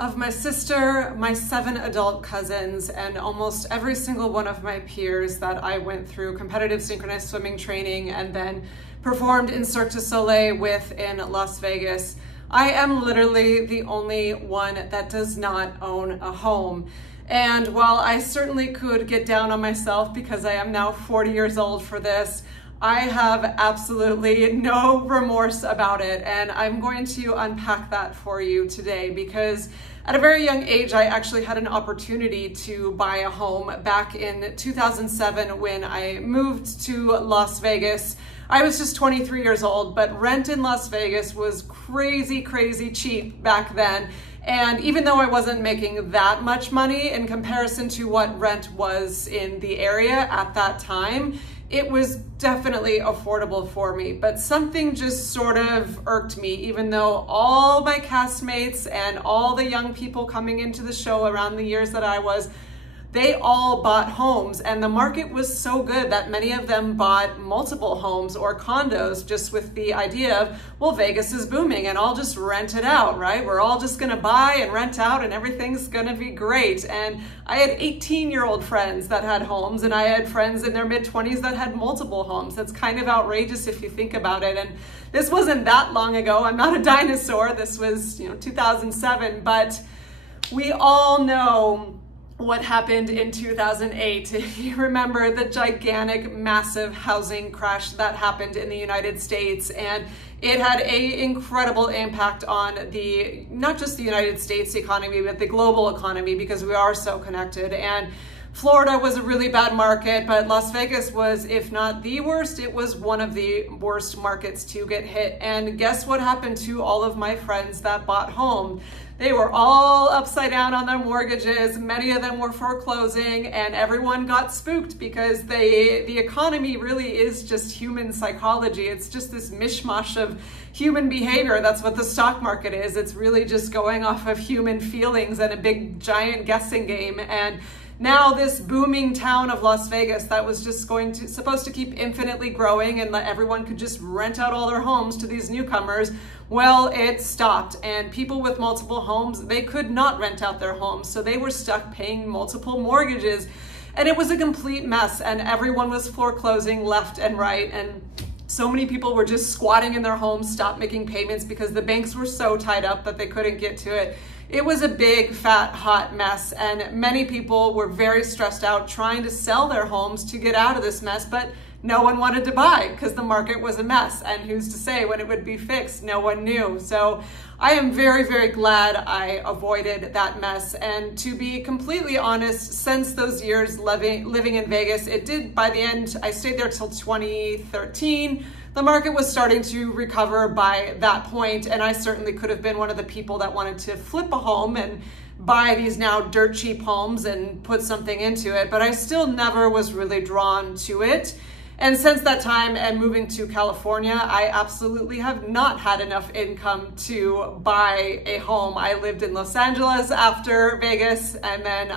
of my sister, my 7 adult cousins, and almost every single one of my peers that I went through competitive synchronized swimming training and then performed in Cirque du Soleil with in Las Vegas, I am literally the only one that does not own a home. And while I certainly could get down on myself because I am now 40 years old for this, I have absolutely no remorse about it, and I'm going to unpack that for you today because at a very young age, I actually had an opportunity to buy a home back in 2007 when I moved to Las Vegas. I was just 23 years old, but rent in Las Vegas was crazy, crazy cheap back then. And even though I wasn't making that much money in comparison to what rent was in the area at that time, it was definitely affordable for me, but something just sort of irked me, even though all my castmates and all the young people coming into the show around the years that I was, they all bought homes, and the market was so good that many of them bought multiple homes or condos just with the idea of, well, Vegas is booming and I'll just rent it out, right? We're all just gonna buy and rent out and everything's gonna be great. And I had 18-year-old friends that had homes, and I had friends in their mid-20s that had multiple homes. That's kind of outrageous if you think about it. And this wasn't that long ago. I'm not a dinosaur. This was, 2007, but we all know what happened in 2008. If you remember the gigantic, massive housing crash that happened in the United States, and it had an incredible impact on not just the United States economy, but the global economy, because we are so connected. And Florida was a really bad market, but Las Vegas was, if not the worst, it was one of the worst markets to get hit. And guess what happened to all of my friends that bought home? They were all upside down on their mortgages. Many of them were foreclosing, and everyone got spooked because the economy really is just human psychology. It's just this mishmash of human behavior. That's what the stock market is. It's really just going off of human feelings and a big giant guessing game. And now this booming town of Las Vegas that was just supposed to keep infinitely growing and let everyone could just rent out all their homes to these newcomers, well, it stopped. And people with multiple homes, they could not rent out their homes. So they were stuck paying multiple mortgages. And it was a complete mess. And everyone was foreclosing left and right. And so many people were just squatting in their homes, stopped making payments because the banks were so tied up that they couldn't get to it. It was a big, fat, hot mess, and many people were very stressed out trying to sell their homes to get out of this mess, but no one wanted to buy because the market was a mess, and who's to say when it would be fixed? No one knew. So I am very, very glad I avoided that mess. And to be completely honest, since those years living in Vegas, it did, by the end, I stayed there till 2013. The market was starting to recover by that point, and I certainly could have been one of the people that wanted to flip a home and buy these now dirt cheap homes and put something into it, but I still never was really drawn to it. And since that time and moving to California, I absolutely have not had enough income to buy a home. I lived in Los Angeles after Vegas, and then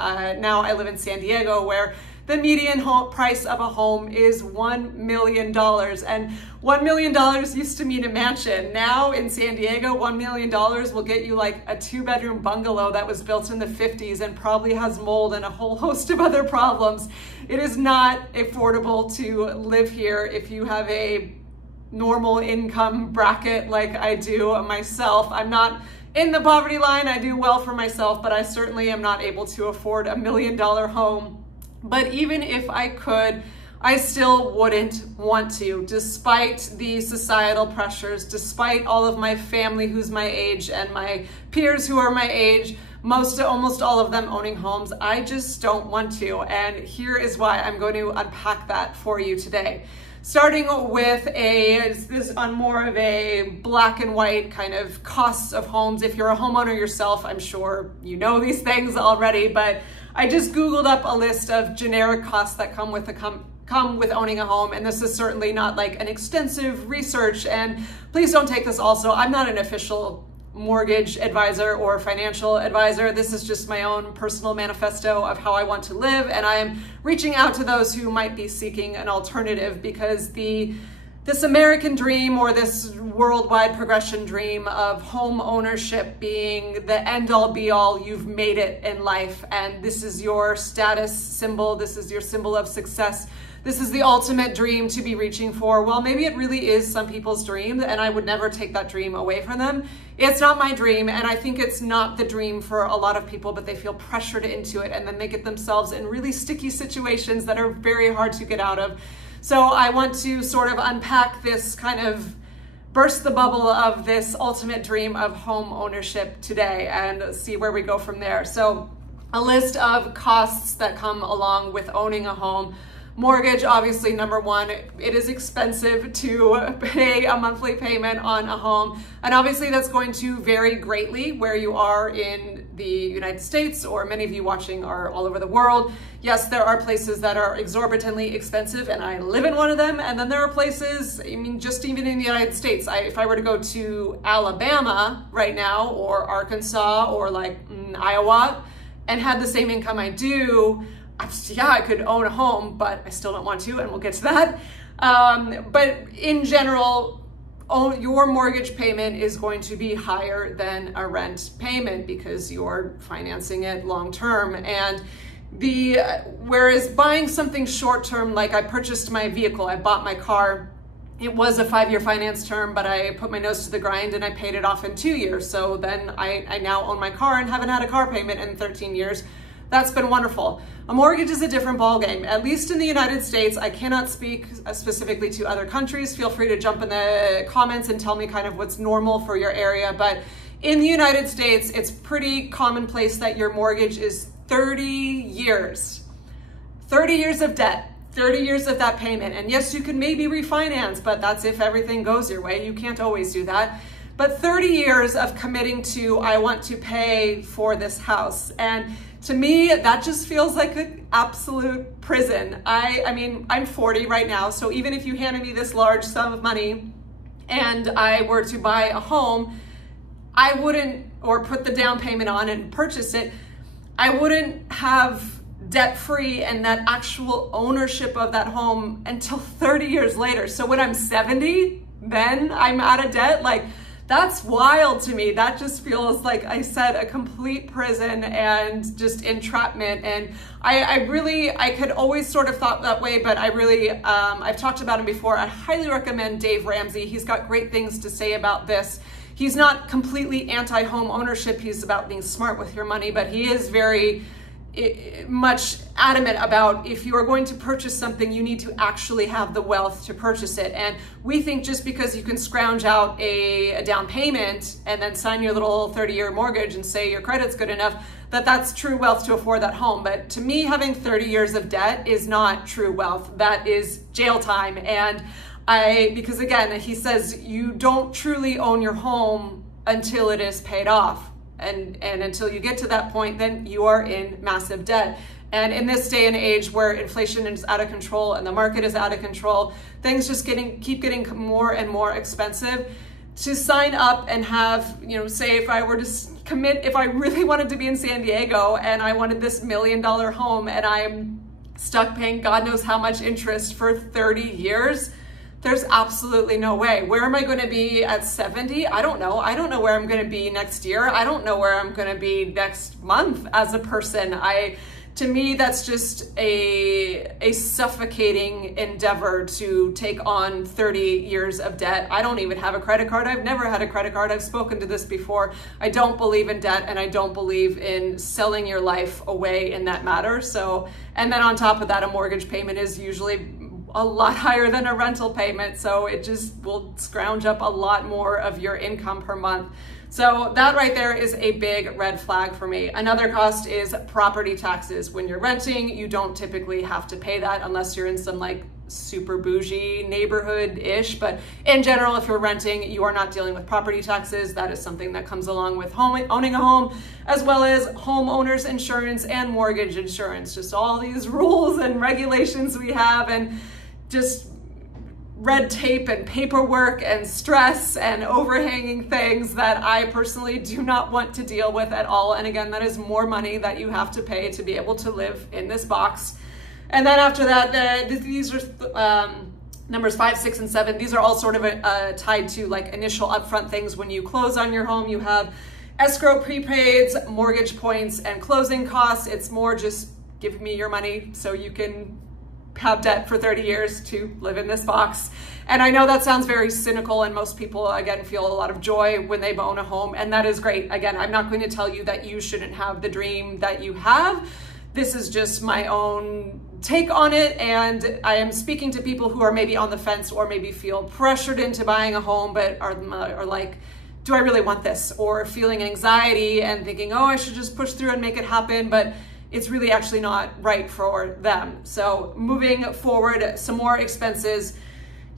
now I live in San Diego, where the median price of a home is $1 million. And $1 million used to mean a mansion. Now in San Diego, $1 million will get you like a 2-bedroom bungalow that was built in the 50s and probably has mold and a whole host of other problems. It is not affordable to live here if you have a normal income bracket like I do myself. I'm not in the poverty line. I do well for myself, but I certainly am not able to afford $1 million home. But even if I could, I still wouldn't want to, despite the societal pressures, despite all of my family who's my age and my peers who are my age, almost all of them owning homes. I just don't want to. And here is why. I'm going to unpack that for you today. Starting with this on more of a black and white kind of costs of homes. If you're a homeowner yourself, I'm sure you know these things already, but I just Googled up a list of generic costs that come with owning a home, and this is certainly not like an extensive research, and please don't take this also. I'm not an official mortgage advisor or financial advisor. This is just my own personal manifesto of how I want to live, and I am reaching out to those who might be seeking an alternative, because this American dream, or this worldwide progression dream of home ownership being the end all be all. You've made it in life, and this is your status symbol. This is your symbol of success. This is the ultimate dream to be reaching for. Well, maybe it really is some people's dream, and I would never take that dream away from them. It's not my dream, and I think it's not the dream for a lot of people, but they feel pressured into it, and then they get themselves in really sticky situations that are very hard to get out of. So I want to sort of unpack this, kind of burst the bubble of this ultimate dream of home ownership today and see where we go from there. So a list of costs that come along with owning a home. Mortgage, obviously, number one. It is expensive to pay a monthly payment on a home. And obviously that's going to vary greatly where you are in the United States, or many of you watching are all over the world. Yes, there are places that are exorbitantly expensive, and I live in one of them. And then there are places, I mean, just even in the United States, if I were to go to Alabama right now, or Arkansas, or like Iowa, and had the same income I do, yeah, I could own a home, but I still don't want to, and we'll get to that. But in general, your mortgage payment is going to be higher than a rent payment because you're financing it long term. And whereas buying something short term, like I purchased my vehicle, I bought my car, it was a 5-year finance term, but I put my nose to the grind and I paid it off in 2 years. So then I now own my car and haven't had a car payment in 13 years. That's been wonderful. A mortgage is a different ballgame, at least in the United States. I cannot speak specifically to other countries. Feel free to jump in the comments and tell me kind of what's normal for your area. But in the United States, it's pretty commonplace that your mortgage is 30 years. 30 years of debt, 30 years of that payment. And yes, you can maybe refinance, but that's if everything goes your way. You can't always do that. But 30 years of committing to, I want to pay for this house. And to me, that just feels like an absolute prison. I mean, I'm 40 right now, so even if you handed me this large sum of money and I were to buy a home, I wouldn't, or put the down payment on and purchase it, I wouldn't have debt-free and that actual ownership of that home until 30 years later. So when I'm 70, then I'm out of debt. Like, that's wild to me. That just feels, like I said, a complete prison and just entrapment. And I could always sort of thought that way, but I've talked about him before. I highly recommend Dave Ramsey. He's got great things to say about this. He's not completely anti-home ownership. He's about being smart with your money, but he is very much adamant about, if you are going to purchase something, you need to actually have the wealth to purchase it. And we think just because you can scrounge out a down payment and then sign your little 30-year mortgage and say your credit's good enough, that's true wealth to afford that home. But to me, having 30 years of debt is not true wealth. That is jail time. And because again, he says you don't truly own your home until it is paid off. And until you get to that point, then you are in massive debt. And in this day and age where inflation is out of control and the market is out of control, things just keep getting more and more expensive. To sign up and have, say if I were to commit, if I really wanted to be in San Diego and I wanted this $1 million home and I'm stuck paying God knows how much interest for 30 years, there's absolutely no way. Where am I going to be at 70? I don't know. I don't know where I'm going to be next year. I don't know where I'm going to be next month as a person. To me, that's just a suffocating endeavor to take on 30 years of debt. I don't even have a credit card. I've never had a credit card. I've spoken to this before. I don't believe in debt, and I don't believe in selling your life away in that matter. So, and then on top of that, a mortgage payment is usually a lot higher than a rental payment. So it just will scrounge up a lot more of your income per month. So that right there is a big red flag for me. Another cost is property taxes. When you're renting, you don't typically have to pay that unless you're in some like super bougie neighborhood-ish. But in general, if you're renting, you are not dealing with property taxes. That is something that comes along with owning a home, as well as homeowners insurance and mortgage insurance. Just all these rules and regulations we have, and just red tape and paperwork and stress and overhanging things that I personally do not want to deal with at all. And again, that is more money that you have to pay to be able to live in this box. And then after that, these are Numbers 5, 6, and 7, these are all sort of tied to like initial upfront things. When you close on your home, you have escrow prepaids, mortgage points, and closing costs. It's more just give me your money so you can have debt for 30 years to live in this box. And I know that sounds very cynical, and most people, again, feel a lot of joy when they own a home, and that is great. Again, I'm not going to tell you that you shouldn't have the dream that you have. This is just my own take on it, and I am speaking to people who are maybe on the fence or maybe feel pressured into buying a home but are like, do I really want this? Or feeling anxiety and thinking, oh, I should just push through and make it happen, but it's really actually not right for them. So moving forward, some more expenses.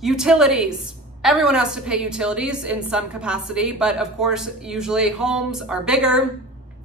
Utilities. Everyone has to pay utilities in some capacity, but of course, usually homes are bigger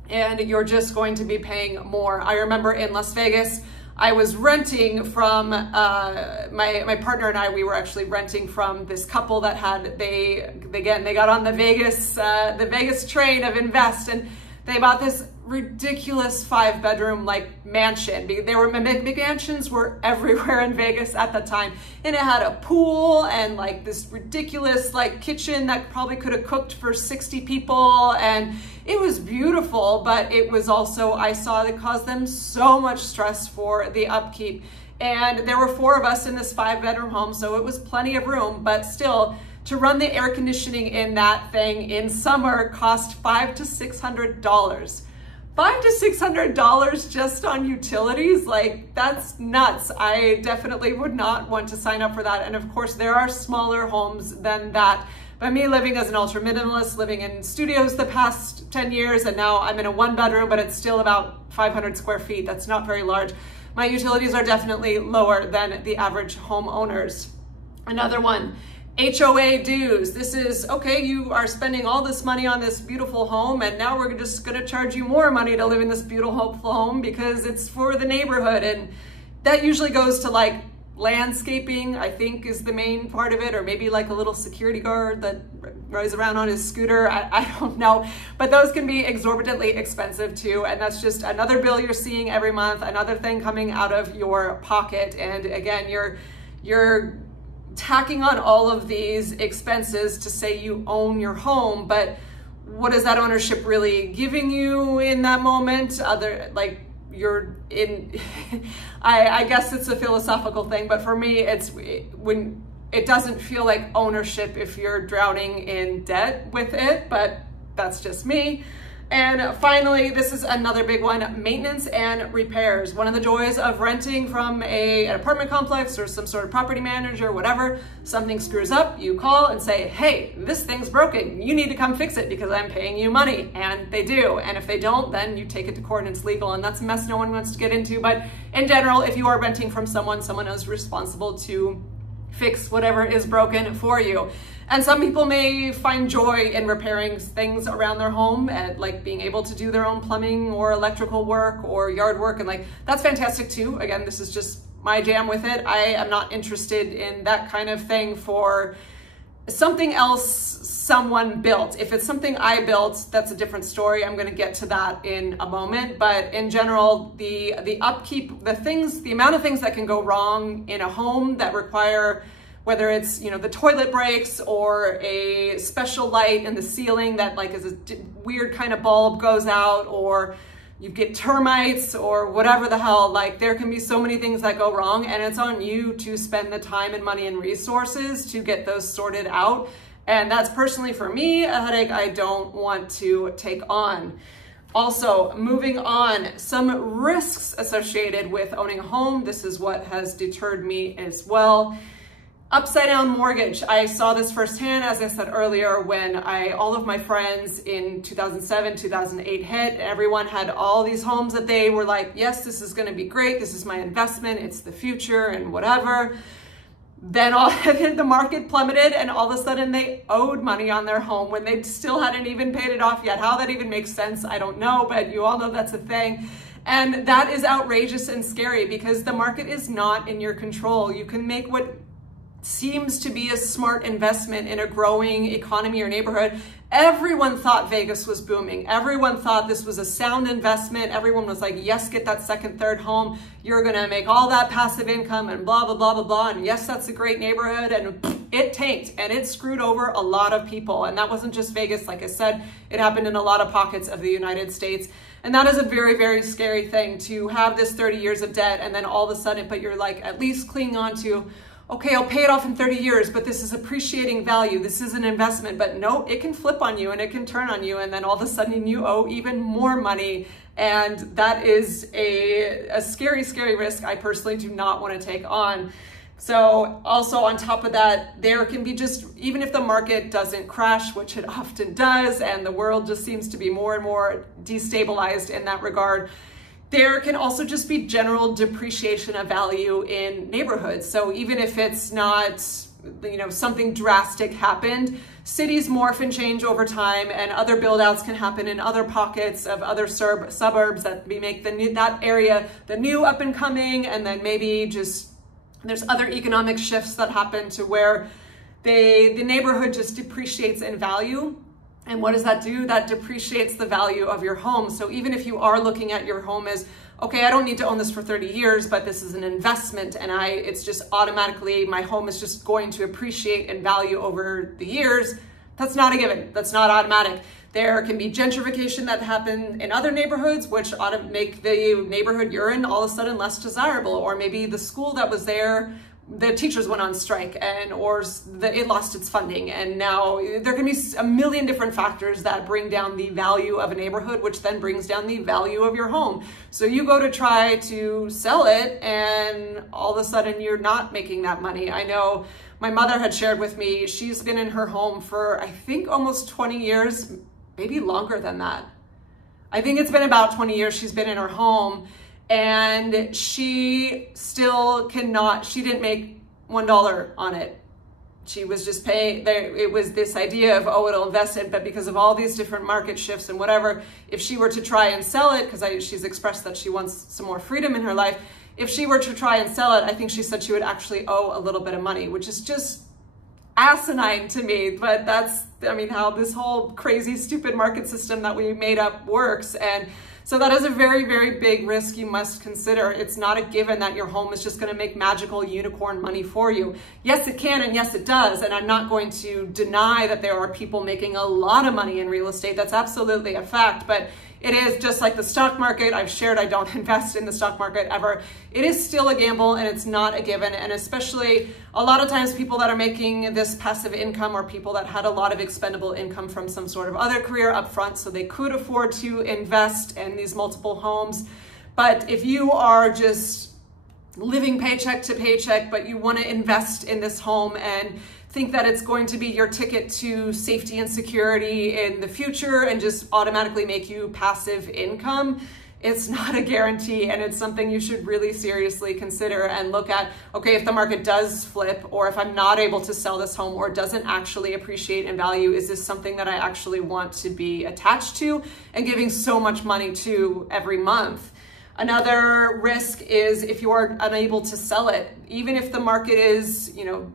and you're just going to be paying more. I remember in Las Vegas, I was renting from, my partner and I, we were actually renting from this couple that had, they got on the Vegas train of invest, and they bought this ridiculous 5-bedroom like mansion. McMansions were everywhere in Vegas at the time, and it had a pool and like this ridiculous like kitchen that probably could have cooked for 60 people, and it was beautiful, but it was also, I saw that caused them so much stress for the upkeep. And there were 4 of us in this 5-bedroom home, so it was plenty of room, but still, to run the air conditioning in that thing in summer cost $500 to $600. $500 to $600 just on utilities? Like, that's nuts. I definitely would not want to sign up for that. And of course, there are smaller homes than that. But me living as an ultra minimalist, living in studios the past 10 years, and now I'm in a 1-bedroom, but it's still about 500 square feet. That's not very large. My utilities are definitely lower than the average homeowners. Another one. HOA dues. This is, okay, you are spending all this money on this beautiful home, and now we're just going to charge you more money to live in this beautiful home because it's for the neighborhood. And that usually goes to like landscaping, I think, is the main part of it, or maybe like a little security guard that rides around on his scooter. I don't know, but those can be exorbitantly expensive too, and that's just another bill you're seeing every month, another thing coming out of your pocket. And again, you're tacking on all of these expenses to say you own your home, but what is that ownership really giving you in that moment? You're in, I guess it's a philosophical thing, but for me, it's when it doesn't feel like ownership if you're drowning in debt with it, but that's just me. And finally, this is another big one, maintenance and repairs. One of the joys of renting from an apartment complex or some sort of property manager, whatever, something screws up, you call and say, hey, this thing's broken. You need to come fix it because I'm paying you money. And they do. And if they don't, then you take it to court and it's legal. And that's a mess no one wants to get into. But in general, if you are renting from someone is responsible to fix whatever is broken for you. And some people may find joy in repairing things around their home, and like being able to do their own plumbing or electrical work or yard work, and like that's fantastic too. Again, this is just my jam with it. I am not interested in that kind of thing for something else someone built. If it's something I built, that's a different story. I'm going to get to that in a moment. But in general, the upkeep, the amount of things that can go wrong in a home that require, whether it's, the toilet breaks or a special light in the ceiling that like is a weird kind of bulb goes out, or you get termites or whatever the hell, like there can be so many things that go wrong, and it's on you to spend the time and money and resources to get those sorted out. And that's personally for me a headache I don't want to take on. Also, moving on, some risks associated with owning a home. This is what has deterred me as well. Upside down mortgage. I saw this firsthand, as I said earlier, when all of my friends in 2007, 2008 hit. Everyone had all these homes that they were like, yes, this is going to be great. This is my investment. It's the future and whatever. Then the market plummeted, and all of a sudden they owed money on their home when they still hadn't even paid it off yet. How that even makes sense, I don't know, but you all know that's a thing. And that is outrageous and scary because the market is not in your control. You can make what seems to be a smart investment in a growing economy or neighborhood, Everyone thought Vegas was booming. Everyone thought this was a sound investment. Everyone was like, yes, get that second, third home. You're gonna make all that passive income and blah, blah, blah, blah, blah. And yes, that's a great neighborhood. And it tanked and it screwed over a lot of people. And that wasn't just Vegas. Like I said, it happened in a lot of pockets of the United States. And that is a very, very scary thing, to have this 30 years of debt and then all of a sudden, but you're like at least clinging on to, okay, I'll pay it off in 30 years, but this is appreciating value. This is an investment, but no, it can flip on you and it can turn on you. And then all of a sudden you owe even more money. And that is a scary, scary risk I personally do not want to take on. So also on top of that, there can be just, even if the market doesn't crash, which it often does, and the world just seems to be more and more destabilized in that regard, there can also just be general depreciation of value in neighborhoods. So even if it's not, you know, something drastic happened, cities morph and change over time, and other build outs can happen in other pockets of other suburbs that we make that area the new up and coming, and then maybe just there's other economic shifts that happen to where the neighborhood just depreciates in value. And what does that do? That depreciates the value of your home. So even if you are looking at your home as, okay, I don't need to own this for 30 years, but this is an investment and it's just automatically, my home is just going to appreciate in value over the years, that's not a given. That's not automatic. There can be gentrification that happen in other neighborhoods, which ought to make the neighborhood you're in all of a sudden less desirable. Or maybe the school that was there, the teachers went on strike or it lost its funding. And now there can be a million different factors that bring down the value of a neighborhood, which then brings down the value of your home. So you go to try to sell it and all of a sudden you're not making that money. I know my mother had shared with me, she's been in her home for, I think, almost 20 years, maybe longer than that. I think it's been about 20 years she's been in her home. And she still cannot, she didn't make $1 on it. She was just paying, it was this idea of, oh, it'll invest it, but because of all these different market shifts and whatever, if she were to try and sell it, because she's expressed that she wants some more freedom in her life, if she were to try and sell it, I think she said she would actually owe a little bit of money, which is just asinine to me. But that's, I mean, how this whole crazy, stupid market system that we made up works. And so that is a very, very big risk you must consider. It's not a given that your home is just going to make magical unicorn money for you. Yes, it can, and yes, it does. And I'm not going to deny that there are people making a lot of money in real estate. That's absolutely a fact. But it is just like the stock market. I've shared I don't invest in the stock market ever. It is still a gamble and it's not a given. And especially a lot of times people that are making this passive income are people that had a lot of expendable income from some sort of other career up front, so they could afford to invest in these multiple homes. But if you are just living paycheck to paycheck, but you want to invest in this home and think that it's going to be your ticket to safety and security in the future and just automatically make you passive income, it's not a guarantee, and it's something you should really seriously consider and look at. Okay, if the market does flip, or if I'm not able to sell this home or doesn't actually appreciate in value, is this something that I actually want to be attached to and giving so much money to every month? Another risk is if you are unable to sell it, even if the market is, you know,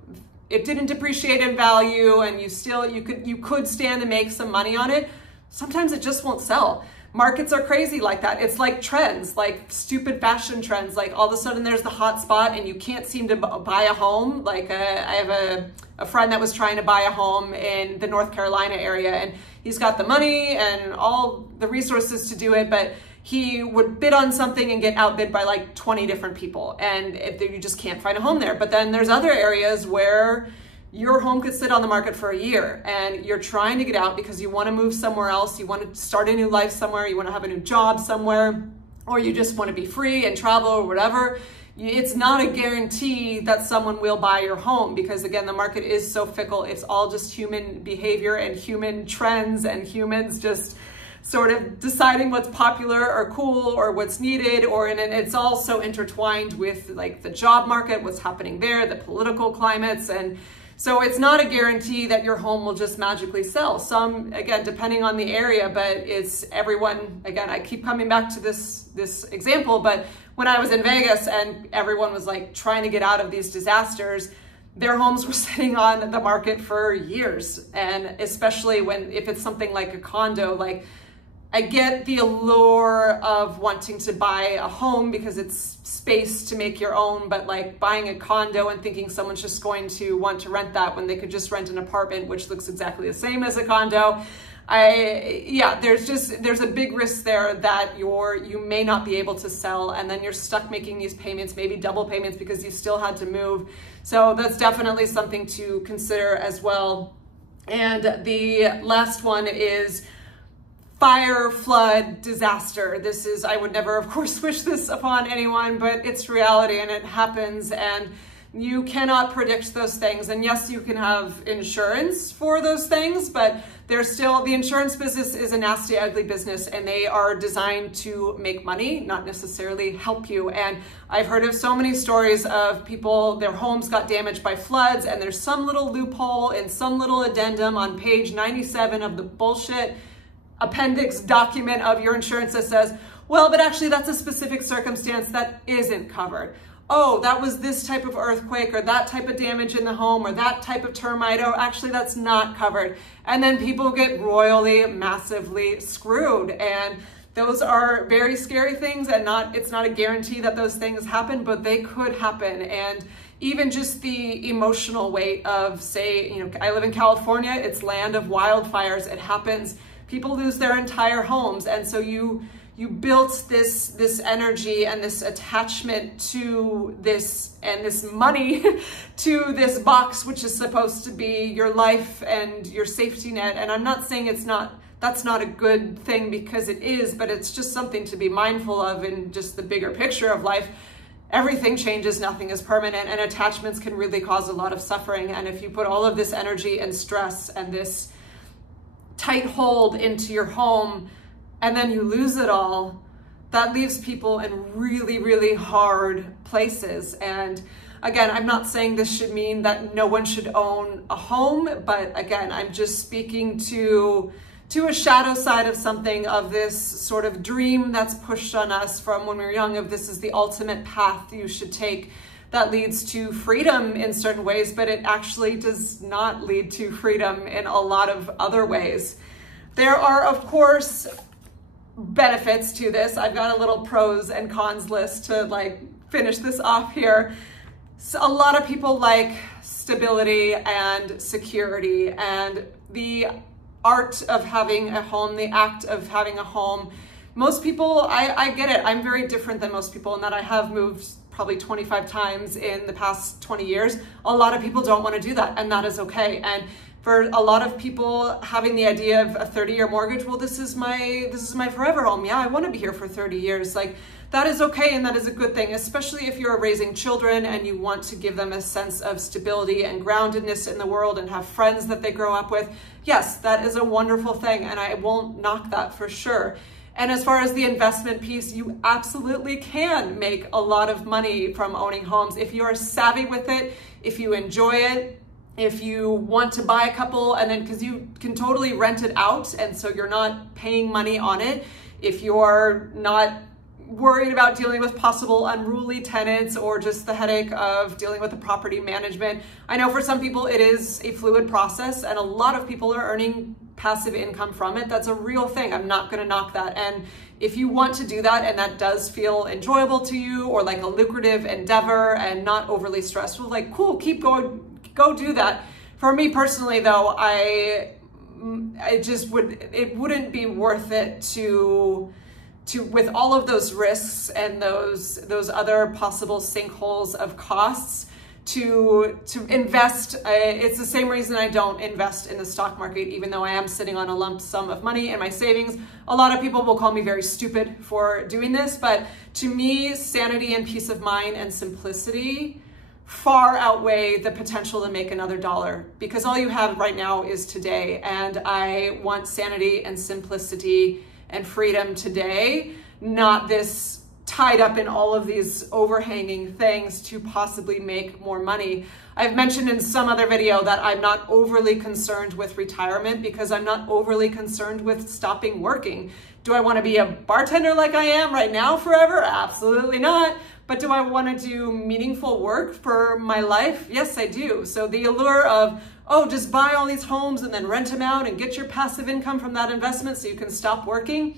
it didn't depreciate in value and you could stand to make some money on it, sometimes it just won't sell. Markets are crazy like that. It's like trends, like stupid fashion trends. Like all of a sudden there's the hot spot and you can't seem to buy a home. Like I have a friend that was trying to buy a home in the North Carolina area, and he's got the money and all the resources to do it, but he would bid on something and get outbid by like 20 different people. And you just can't find a home there. But then there's other areas where your home could sit on the market for a year and you're trying to get out because you want to move somewhere else. You want to start a new life somewhere. You want to have a new job somewhere, or you just want to be free and travel or whatever. It's not a guarantee that someone will buy your home because, again, the market is so fickle. It's all just human behavior and human trends and humans just sort of deciding what's popular or cool or what's needed, and it's all so intertwined with like the job market, what's happening there, the political climates. And so it's not a guarantee that your home will just magically sell. Some, again, depending on the area, but it's everyone, again, I keep coming back to this example, but when I was in Vegas and everyone was like trying to get out of these disasters, their homes were sitting on the market for years. And especially if it's something like a condo, like I get the allure of wanting to buy a home because it's space to make your own, but like buying a condo and thinking someone's just going to want to rent that when they could just rent an apartment, which looks exactly the same as a condo. There's a big risk there that you may not be able to sell, and then you're stuck making these payments, maybe double payments because you still had to move. So that's definitely something to consider as well. And the last one is fire, flood, disaster. I would never, of course, wish this upon anyone, but it's reality and it happens, and you cannot predict those things. And yes, you can have insurance for those things, but the insurance business is a nasty, ugly business, and they are designed to make money, not necessarily help you. And I've heard of so many stories of people, their homes got damaged by floods, and there's some little loophole and some little addendum on page 97 of the bullshit appendix document of your insurance that says, well, but actually that's a specific circumstance that isn't covered. Oh, that was this type of earthquake or that type of damage in the home or that type of termite. Oh, actually that's not covered. And then people get royally, massively screwed. And those are very scary things, and it's not a guarantee that those things happen, but they could happen. And even just the emotional weight of, say, I live in California, it's land of wildfires. It happens. People lose their entire homes. And so you built this energy and this attachment to this and this money to this box, which is supposed to be your life and your safety net. And I'm not saying that's not a good thing, because it is, but it's just something to be mindful of in just the bigger picture of life. Everything changes, nothing is permanent, and attachments can really cause a lot of suffering. And if you put all of this energy and stress and this tight hold into your home, and then you lose it all, that leaves people in really, really hard places. And again, I'm not saying this should mean that no one should own a home, but again, I'm just speaking to a shadow side of something, of this sort of dream that's pushed on us from when we were young, of this is the ultimate path you should take that leads to freedom in certain ways, but it actually does not lead to freedom in a lot of other ways. There are, of course, benefits to this. I've got a little pros and cons list to finish this off here. So a lot of people like stability and security and the art of having a home, the act of having a home. Most people, I get it. I'm very different than most people in that I have moved probably 25 times in the past 20 years. A lot of people don't want to do that, and that is okay. And for a lot of people, having the idea of a 30-year mortgage, well, this is my forever home. Yeah, I want to be here for 30 years. That is okay, and that is a good thing, especially if you're raising children and you want to give them a sense of stability and groundedness in the world and have friends that they grow up with. Yes, that is a wonderful thing, and I won't knock that for sure. And as far as the investment piece, you absolutely can make a lot of money from owning homes if you are savvy with it, if you enjoy it, if you want to buy a couple, and then because you can totally rent it out, and so you're not paying money on it. If you're not worried about dealing with possible unruly tenants or just the headache of dealing with the property management. I know for some people it is a fluid process, and a lot of people are earning passive income from it. That's a real thing. I'm not going to knock that. And if you want to do that and that does feel enjoyable to you, or like a lucrative endeavor and not overly stressful, cool, keep going, go do that. For me personally though, it wouldn't be worth it to with all of those risks and those other possible sinkholes of costs to invest. It's the same reason I don't invest in the stock market, even though I am sitting on a lump sum of money in my savings. A lot of people will call me very stupid for doing this, but to me, sanity and peace of mind and simplicity far outweigh the potential to make another dollar, because all you have right now is today. And I want sanity and simplicity and freedom today, not this tied up in all of these overhanging things to possibly make more money. I've mentioned in some other video that I'm not overly concerned with retirement because I'm not overly concerned with stopping working. Do I want to be a bartender like I am right now forever? Absolutely not. But do I want to do meaningful work for my life? Yes, I do. So the allure of, oh, just buy all these homes and then rent them out and get your passive income from that investment so you can stop working,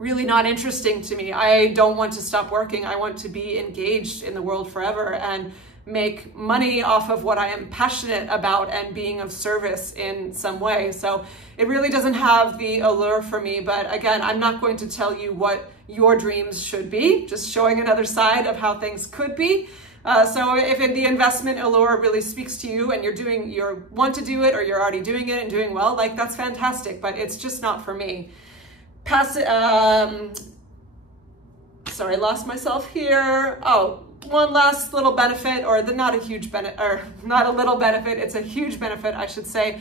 really not interesting to me. I don't want to stop working. I want to be engaged in the world forever and make money off of what I am passionate about and being of service in some way. So it really doesn't have the allure for me. But again, I'm not going to tell you what your dreams should be, just showing another side of how things could be. So if the investment allure really speaks to you and you want to do it, or you're already doing it and doing well, like, that's fantastic, but it's just not for me. Sorry, I lost myself here. Oh, one last little benefit, or not a huge benefit, or not a little benefit, it's a huge benefit, I should say.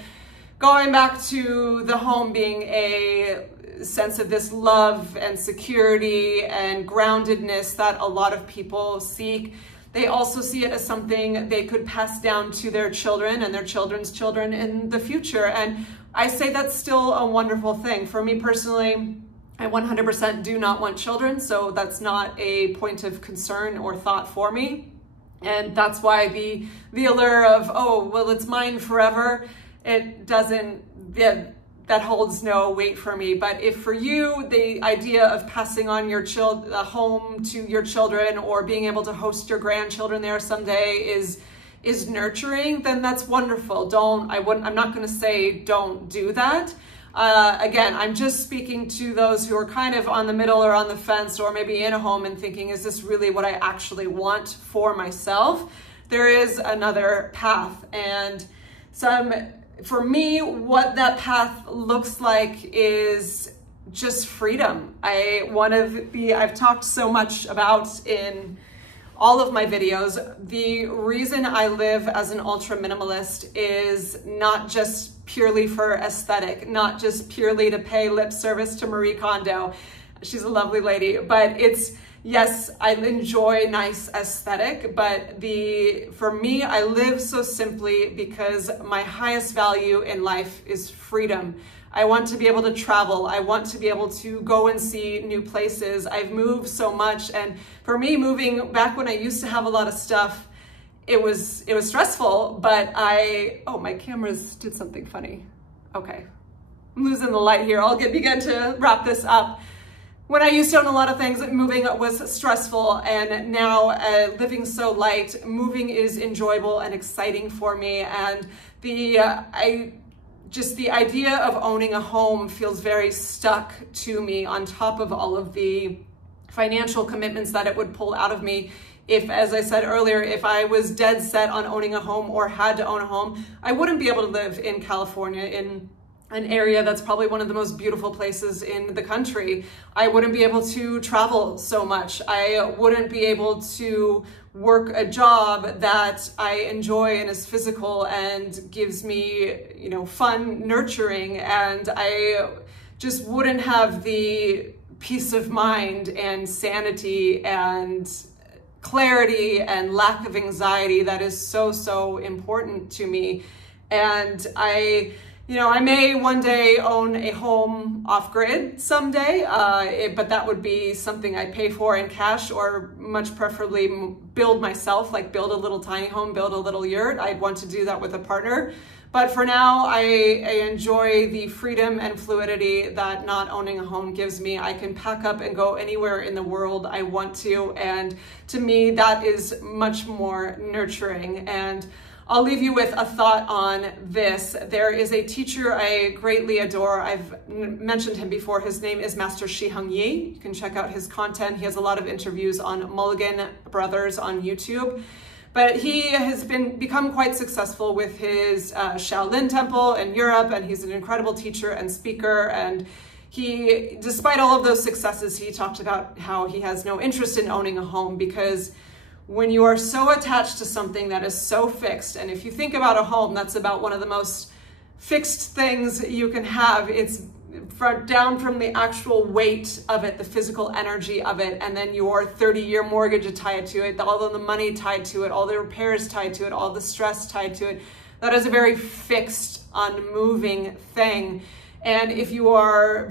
Going back to the home being a sense of this love and security and groundedness that a lot of people seek. They also see it as something they could pass down to their children and their children's children in the future. And I say that's still a wonderful thing. For me personally, I 100% do not want children, so that's not a point of concern or thought for me. And that's why the allure of, oh, well, it's mine forever, it doesn't, that holds no weight for me. But if for you, the idea of passing on your home to your children, or being able to host your grandchildren there someday is nurturing, then that's wonderful. I'm not going to say don't do that. Again, I'm just speaking to those who are kind of on the middle or on the fence, or maybe in a home and thinking, is this really what I actually want for myself? There is another path. And for me, what that path looks like is just freedom. I've talked so much about in all of my videos, the reason I live as an ultra minimalist is not just purely for aesthetic, not just purely to pay lip service to Marie Kondo. She's a lovely lady, but it's, yes, I enjoy nice aesthetic, but for me, I live so simply because my highest value in life is freedom. I want to be able to travel. I want to be able to go and see new places. I've moved so much. And for me, moving back when I used to have a lot of stuff, it was stressful, but oh, my cameras did something funny. Okay, I'm losing the light here. I'll begin to wrap this up. When I used to own a lot of things, moving was stressful, and now living so light, moving is enjoyable and exciting for me. And just the idea of owning a home feels very stuck to me, on top of all of the financial commitments that it would pull out of me. If, as I said earlier, if I was dead set on owning a home or had to own a home, I wouldn't be able to live in California, in an area that's probably one of the most beautiful places in the country. I wouldn't be able to travel so much. I wouldn't be able to work a job that I enjoy and is physical and gives me, fun, nurturing, and I just wouldn't have the peace of mind and sanity and clarity and lack of anxiety that is so, so important to me. And I may one day own a home off-grid someday, but that would be something I'd pay for in cash, or much preferably build myself, like build a little tiny home, build a little yurt. I'd want to do that with a partner. But for now, I enjoy the freedom and fluidity that not owning a home gives me. I can pack up and go anywhere in the world I want to. And to me, that is much more nurturing. And I'll leave you with a thought on this. There is a teacher I greatly adore. I've mentioned him before. His name is Master Shihang Yi. You can check out his content. He has a lot of interviews on Mulligan Brothers on YouTube. But he has become quite successful with his Shaolin Temple in Europe, and he's an incredible teacher and speaker. And he, despite all of those successes, he talked about how he has no interest in owning a home, because when you are so attached to something that is so fixed, and if you think about a home, that's about one of the most fixed things you can have. It's down from the actual weight of it, the physical energy of it, and then your 30-year mortgage tied to it, all of the money tied to it, all the repairs tied to it, all the stress tied to it. That is a very fixed, unmoving thing. And if you are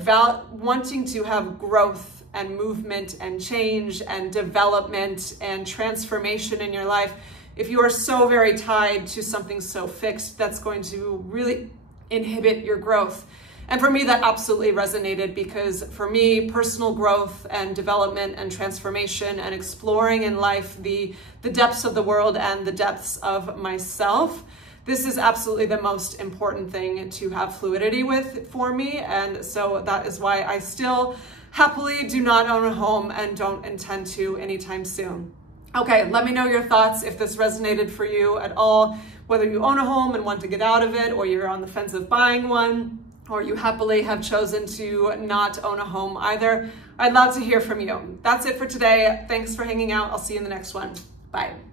wanting to have growth and movement and change and development and transformation in your life, if you are so very tied to something so fixed, that's going to really inhibit your growth. And for me, that absolutely resonated, because for me, personal growth and development and transformation and exploring in life the depths of the world and the depths of myself, this is absolutely the most important thing to have fluidity with for me. And so that is why I still happily do not own a home and don't intend to anytime soon. Okay, let me know your thoughts if this resonated for you at all, whether you own a home and want to get out of it, or you're on the fence of buying one, or you happily have chosen to not own a home either. I'd love to hear from you. That's it for today. Thanks for hanging out. I'll see you in the next one. Bye.